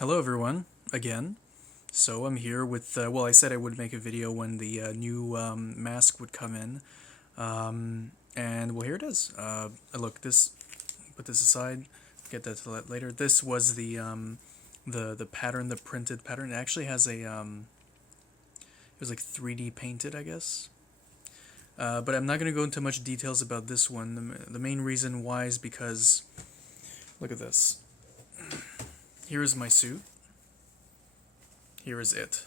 Hello everyone, again. So I'm here with, well, I said I would make a video when the new mask would come in. And well, here it is. Look, put this aside, get that to that later. This was the pattern, the printed pattern. It actually has it was like 3D painted, I guess. But I'm not going to go into much details about this one. The main reason why is because, look at this. Here is my suit. Here is it.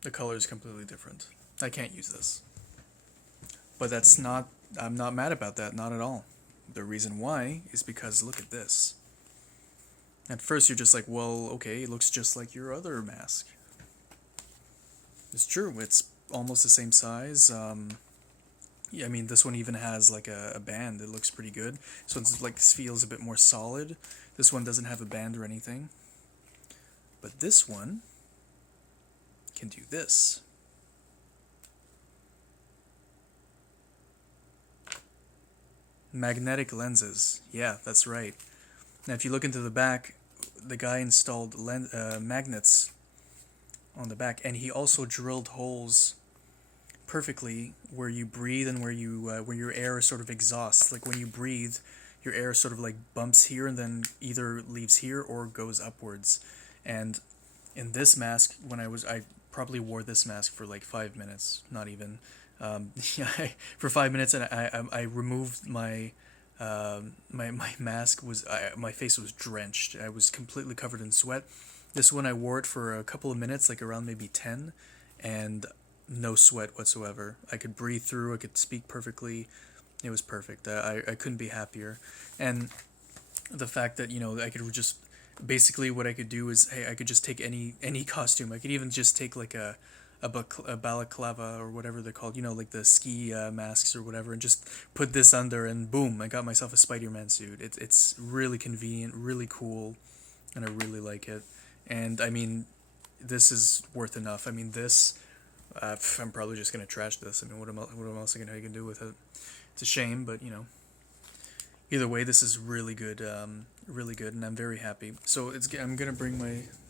The color is completely different. I can't use this. But I'm not mad about that, not at all. The reason why is because look at this. At first you're just like, well, okay, it looks just like your other mask. It's true, it's almost the same size. Yeah, I mean, this one even has like a band. It looks pretty good. So it's like this feels a bit more solid. This one doesn't have a band or anything. But this one can do this. Magnetic lenses. Yeah, that's right. Now, if you look into the back, the guy installed magnets on the back, and he also drilled holes perfectly where you breathe and where your air sort of exhausts. Like when you breathe, your air sort of like bumps here and then either leaves here or goes upwards. And in this mask, I probably wore this mask for like 5 minutes, not even. Yeah, for 5 minutes, and I removed my mask my face was drenched. I was completely covered in sweat. This one I wore it for a couple of minutes, like around maybe 10, and no sweat whatsoever. I could breathe through. I could speak perfectly. It was perfect. I couldn't be happier. And the fact that I could just basically what I could do is, hey, I could just take any costume. I could even just take like a balaclava or whatever they're called, like the ski masks or whatever, and just put this under, and boom, I got myself a Spider-Man suit. It's really convenient, really cool, and I really like it. And I mean, this is worth enough. I mean, this. I'm probably just gonna trash this. I mean, what else I can do with it? It's a shame, but either way, this is really good, really good, and I'm very happy. So I'm gonna bring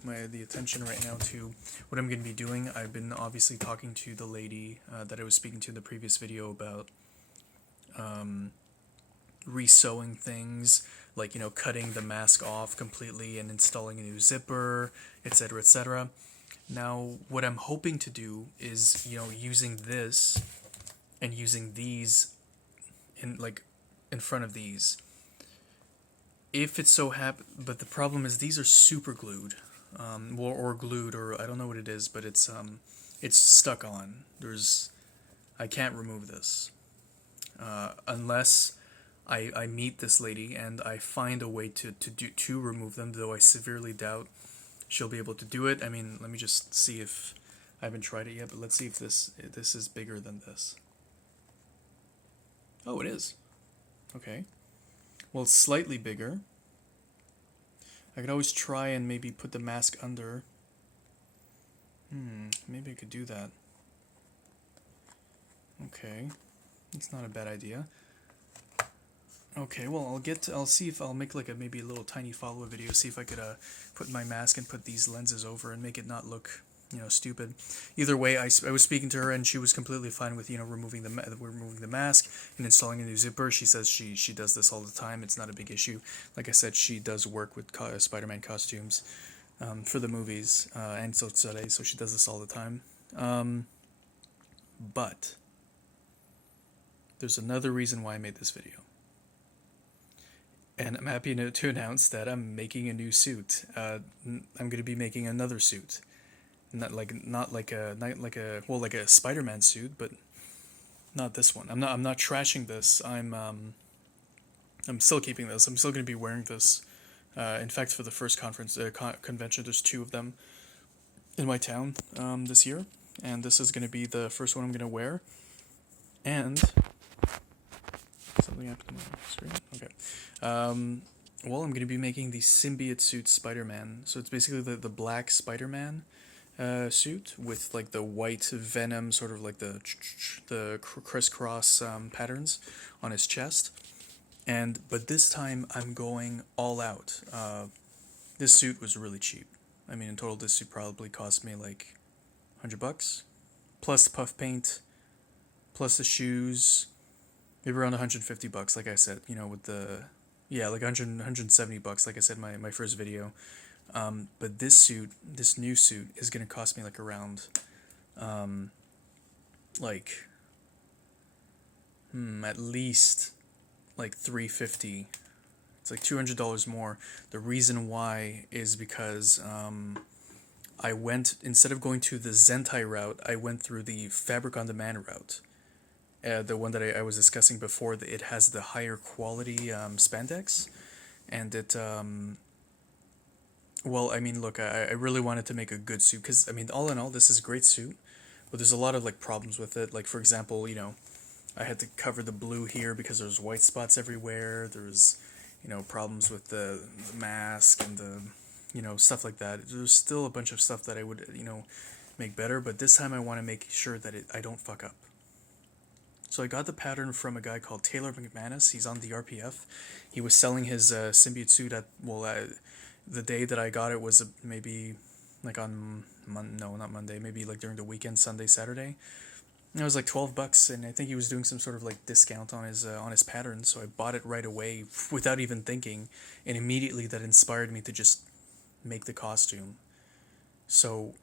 the attention right now to what I'm gonna be doing. I've been obviously talking to the lady that I was speaking to in the previous video about resewing things, like cutting the mask off completely and installing a new zipper, etc., etc. Now, what I'm hoping to do is using this and using these in front of these. If it's so but the problem is these are super glued, or glued, or I don't know what it is, but it's stuck on. I can't remove this unless I meet this lady and I find a way to remove them. Though I severely doubt she'll be able to do it. I mean, let me just see if I haven't tried it yet, but let's see if this is bigger than this. Oh, it is. Okay. Well, it's slightly bigger. I could always try and maybe put the mask under. Maybe I could do that. Okay. It's not a bad idea. Okay, well, I'll see if I'll make like maybe a little tiny follow-up video, see if I could put my mask and put these lenses over and make it not look stupid. Either way, I was speaking to her and she was completely fine with removing the mask and installing a new zipper. She says she does this all the time. It's not a big issue. Like I said, she does work with Spider-Man costumes for the movies, and so she does this all the time. But there's another reason why I made this video. And I'm happy to announce that I'm making a new suit. I'm going to be making another suit. Not like a Spider-Man suit, but not this one. I'm not trashing this. I'm still keeping this. I'm still going to be wearing this. In fact, for the first convention, there's 2 of them in my town this year, and this is going to be the first one I'm going to wear. And something have to come on the screen. Okay. Well, I'm going to be making the symbiote suit Spider-Man. So it's basically the black Spider-Man suit with like the white Venom, sort of like the crisscross patterns on his chest. But this time I'm going all out. this suit was really cheap. I mean, in total, this suit probably cost me like $100, plus the puff paint, plus the shoes, maybe around $150. Like I said, with the like 170 bucks. Like I said, my first video. But this new suit, is gonna cost me like around, like, at least like 350. It's like $200 more. The reason why is because I went, instead of going to the Zentai route, I went through the Fabric on Demand route. The one that I was discussing before, it has the higher quality spandex, and it well, I mean, look, I really wanted to make a good suit because, I mean, all in all, this is a great suit, but there's a lot of like problems with it. Like, for example, I had to cover the blue here because there's white spots everywhere. There's problems with the mask and the stuff like that. There's still a bunch of stuff that I would make better, but this time I want to make sure that I don't fuck up. So I got the pattern from a guy called Taylor McManus. He's on the RPF. He was selling his symbiote suit at, the day that I got it was maybe like on no, not Monday, maybe like during the weekend, Sunday, Saturday. And it was like $12, and I think he was doing some sort of like discount on his pattern. So I bought it right away without even thinking, and immediately that inspired me to just make the costume. So,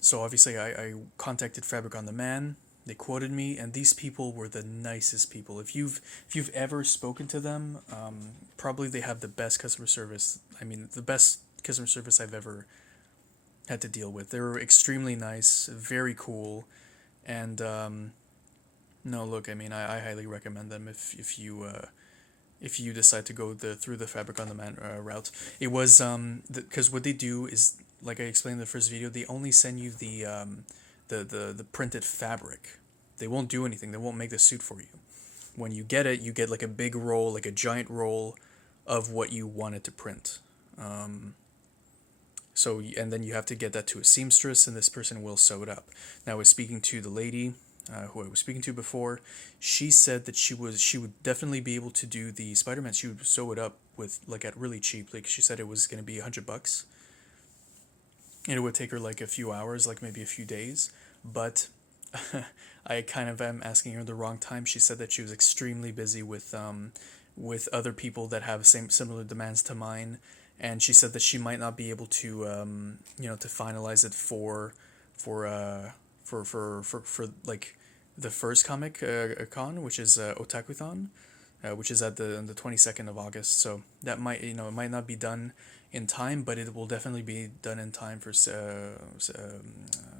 so obviously I contacted Fabric on Demand. They quoted me, and these people were the nicest people. If you've ever spoken to them, probably they have the best customer service. I mean, the best customer service I've ever had to deal with. They were extremely nice, very cool, and no, look, I mean, I highly recommend them if you decide to go through the Fabric on Demand route. It was because what they do is, like I explained in the first video, they only send you the printed fabric. They won't do anything. They won't make the suit for you. When you get it, you get like a big roll, like a giant roll of what you wanted to print. And then you have to get that to a seamstress, and this person will sew it up. Now, I was speaking to the lady who I was speaking to before. She said that she would definitely be able to do the Spider-Man. She would sew it up with like at really cheap. Like she said, it was going to be $100, and it would take her like a few hours, like maybe a few days. But I kind of am asking her the wrong time. She said that she was extremely busy with other people that have similar demands to mine, and she said that she might not be able to to finalize it for like the first comic con, which is Otakuthon, which is at the 22nd of August. So that might it might not be done in time, but it will definitely be done in time for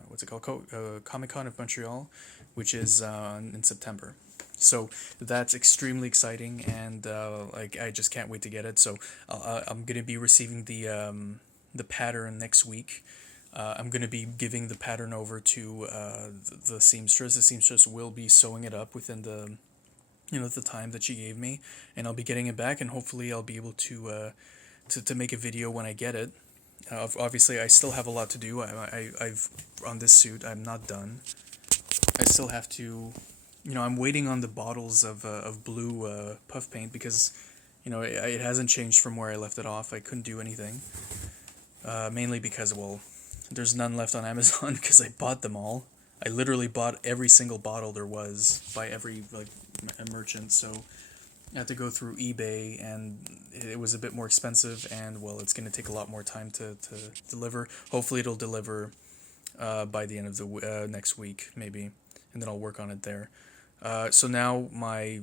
what's it called, Comic Con of Montreal, which is in September. So that's extremely exciting, and like I just can't wait to get it. So I'm gonna be receiving the pattern next week. I'm gonna be giving the pattern over to the seamstress. The seamstress will be sewing it up within the time that she gave me, and I'll be getting it back, and hopefully I'll be able to make a video when I get it. Obviously, I still have a lot to do. I've on this suit. I'm not done. I still have to, I'm waiting on the bottles of blue puff paint because, it hasn't changed from where I left it off. I couldn't do anything. Mainly because, there's none left on Amazon because I bought them all. I literally bought every single bottle there was by every merchant. So I had to go through eBay, and it was a bit more expensive, and it's going to take a lot more time to deliver. Hopefully it'll deliver by the end of the next week, maybe, and then I'll work on it there. So now my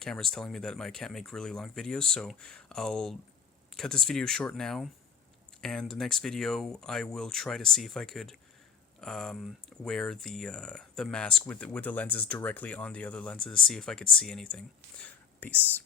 camera's telling me that I can't make really long videos, so I'll cut this video short now, and the next video I will try to see if I could wear the mask with the lenses directly on the other lenses to see if I could see anything. Peace.